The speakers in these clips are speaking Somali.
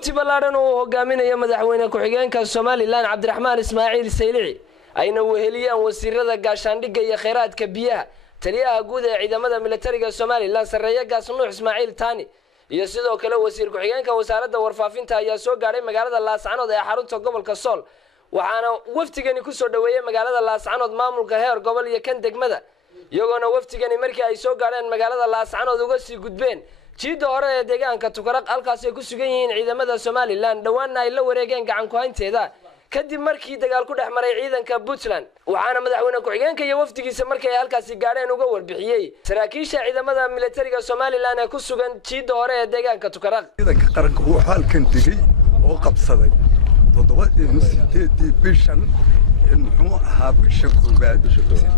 wafti ballaaran oo hogaaminaya madaxweyne ku-xigeenka Soomaaliland Cabdiraxmaan Ismaaciil Saylici ayna weheliyaan wasiirada gaashaandhigga iyo kheyraadka biyaha taliyaha guud ee ciidamada militariga Soomaaliland Sareeya Gaas Nuux Ismaaciil Taani iyo sidoo kale wasiir ku-xigeenka wasaaradda warfaafinta ayaa soo gaaray magaalada Laascanood ee xarunta gobolka Sool waxaana waftigani ku soo dhaweeyay magaalada Laascanood maamulka heer gobol iyo kan degmada iyagoona waftigani markii ay soo gaareen magaalada Laascanood uga sii gudbeen jiida hore ee deegaanka Tukaraq halkaas ay ku sugan yihiin ciidamada Soomaaliland dhawaana ay la wareegeen gacan ku haynteeda kadib markii dagaal ku dhexmaray ciidanka Puntland waxaana madaxweyne ku-xigeenka iyo wafdigiisa markii ay halkaas gaareen uga warbixiyay saraakiisha ciidamada militariga Soomaaliland ee ku sugan jiida hore ee deegaanka Tukaraq ciidanka qaranka uu halkan digay oo qabsaday 7 bishan muxuu ahaa bisha koobaad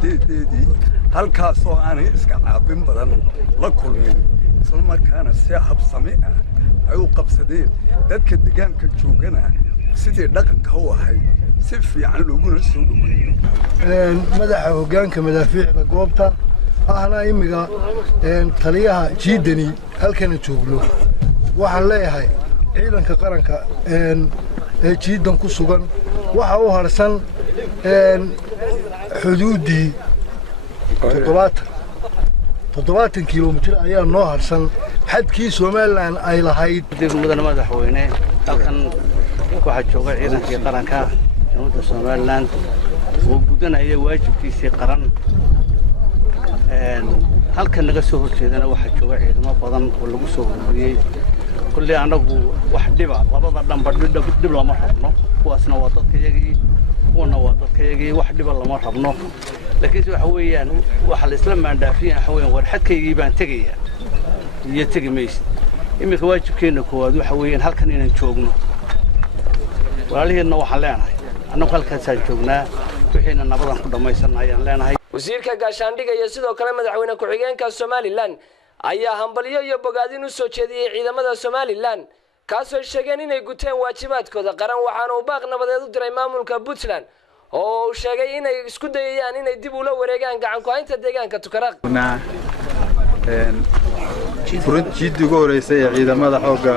8 halkaas oo aanay iska caabin badan la kulmin isla markaana si habsami ah ay u qabsadeen dadka deegaanka joogana sidii dhaqanka u ahay si fiican loogu soo dhaweeyay madaxa hoggaanka madaafiicda goobta ahna imiga taliyaha jiidani halkan joogno waxaan leeyahay ciidanka qaranka ee jiidan ku sugan waxa uu harsan xuduudii 7 kiiloomitir ayaa noo harsan xadkii Soomaaliland ay lahayd degmada madaxweyne halkan waxa jooga ciidankii qaranka dowladda Soomaaliland oo gudanaya waajibkiisa qaran halkan naga soo horjeedana waxa jooga ciidamo badan oo lagu soo ururiyay kulli anagu wax dhiba labada dhanba dib lama rabno kuwaasna waa dadkayagii wana waa dadkayagii wax dhiba lama rabno laakiin waxa weeyaan waxa la isla maandhaafiyay waxa weeyaan war xadkaygii baan tagayaa iyo tagi maysid imika waajibkeena koowaad waxa weeyaan halkan inaan joogno walaalihiina waxaan leenahay annagu halkaasaan joognaa wixiina nabadan ku dhamaysanay aan leenahay wasiirka gaashaandhigga iyo sidoo kale madaxweyne ku-xigeenka Soomaaliland ayaa hambalyo iyo bogaadin u soo jeediyay ciidamada Soomaaliland kaasoo sheegeen inay guteen waajibaadkooda qaran waxaana uu baaq nabadeed u diray maamulka Puntland oo uu sheegay inay isku dayayaan inay dib ula wareegaan gacan ku haynta deegaanka Tukaraq jiidii ugu horeysay ee ciidamada xoogga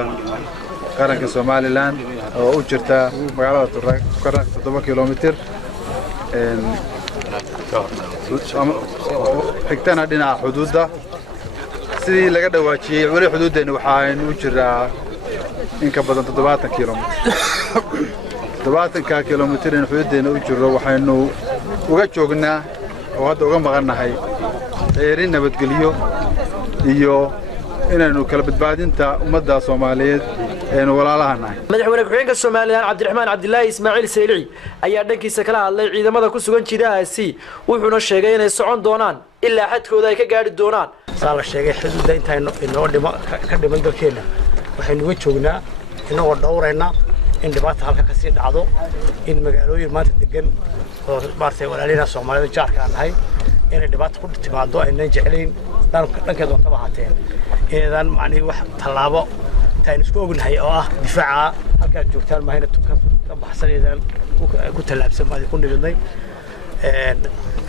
qaranka Soomaaliland oo u jirta magaalada Tukaraq 7 kiiloomitir xigtana dhinaca xuduudda sidii laga dhawaajiyay wali xuduudeena waxaan u jiraa in ka badan 70 kiiloomitir 70 kiiloomitir in xuduudeena u jiro waxaanu uga joognaa oo hadda uga maqanahay xeerin nabadgelyo iyo inaynu kala badbaadinta ummadda Soomaaliyeed ee walaalahanahay madaxweyne ku-xigeenka Soomaaliland Cabdiraxmaan Cabdilaahi Ismaaciil Saylici ayaa dhankiisa kala hadlay ciidamada ku sugan jiidahaasi wuxuuna sheegay inay socon doonaan ilaa xadkooda ay ka gaari doonaan saala sheegay xuduudda intaynu inoo ka dhiman dalkeena waxaynu uga joognaa inagoo dhowrayna in dhibaato halka ka sii dhacdo in magaalooyin maanta degan oo maartay walaalina Soomaalida jaarka ahay inay dhibaato ku timaado aynan jecelayn dhankeeda oo taba hateen inaan macni wax talaabo taan isku ognahay oo ah difaaca halka joogtaan mahayna ka baxsanayaan ku talaabsan baad ku nidinay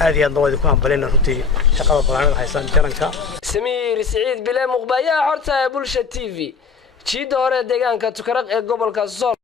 aad iyo aad wadi ku hambaleyna runtii shaqada balaanada haysan jaranka Samiir Saciid Bile Muqbaya horta Bulsha TV jiida hore deegaanka Tukaraq ee gobolka Sool.